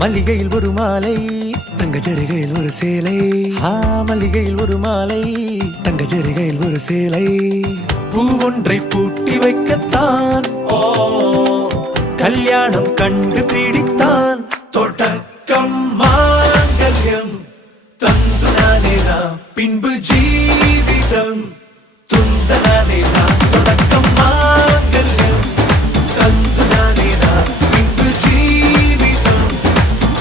மல்லிகையில் ஒரு மாலை, தங்க ஜரிகையில் ஒரு சேலை. மல்லிகையில் ஒரு மாலை, தங்க ஜரிகையில் ஒரு சேலை. பூ ஒன்றை பூட்டி வைக்கத்தான் கல்யாணம் கண்டு பிடித்தான். தொடக்கம் மாங்கல்யம் தந்து நானே நாம், பின்பு ஜீவிதம் துந்த நானே நாம். தொடக்கம் மாங்கல்யம் தந்து நானே நாம், பின்பு ஜீவிதம்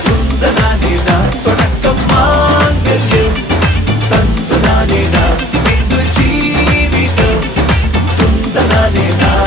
துந்த நானே நாம். தொடக்கம் மாங்கல்யம் தந்து நானே நாம், பின்பு ஜீவிதம் துந்த நானே நாம்.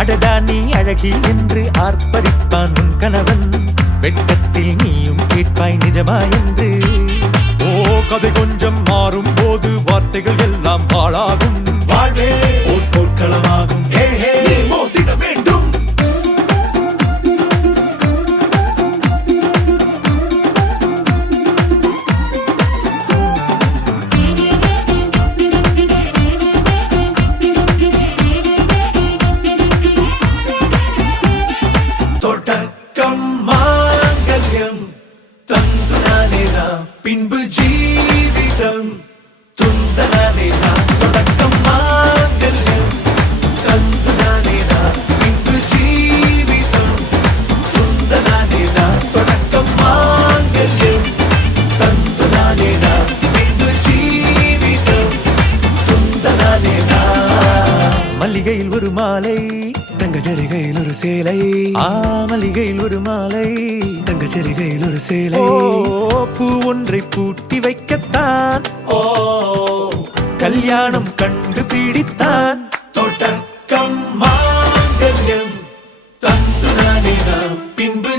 அடடா நீ அழகி என்று ஆர்ப்பரிப்பான் உன் கணவன். வெட்கத்தில் நீயும் கேட்பாய் நிஜமா என்று. கதை கொஞ்சம் மாறும் போது வார்த்தைகள் எல்லாம் பாழாகும். வாழ்வே ஓர் போர்க்களமாகும். நீ மோதிட வேண்டும். தொடக்கம் மாங்கல்யம் தந்து நானே நாம், பின்பு ஜீவிதம் துந்த நானே நாம். தொடக்கம் மாங்கல்யம் தந்து நானே நாம், பின்பு ஜீவிதம் துந்த நானே நாம். தொடக்கம் மாங்கல்யம் தந்து நானே நாம், பின்பு ஜீவிதம் துந்த நானே நாம். மல்லிகையில் ஒரு மாலை, தங்க ஜரிகையில் ஒரு சேலை. மல்லிகையில் ஒரு மாலை, தங்க ஜரிகையில் ஒரு சேலை. பூ ஒன்றை பூட்டி வைக்கத்தான் கல்யாணம் கண்டு பிடித்தான். தொடக்கம் மாங்கல்யம் தந்து நானே நாம், பின்பு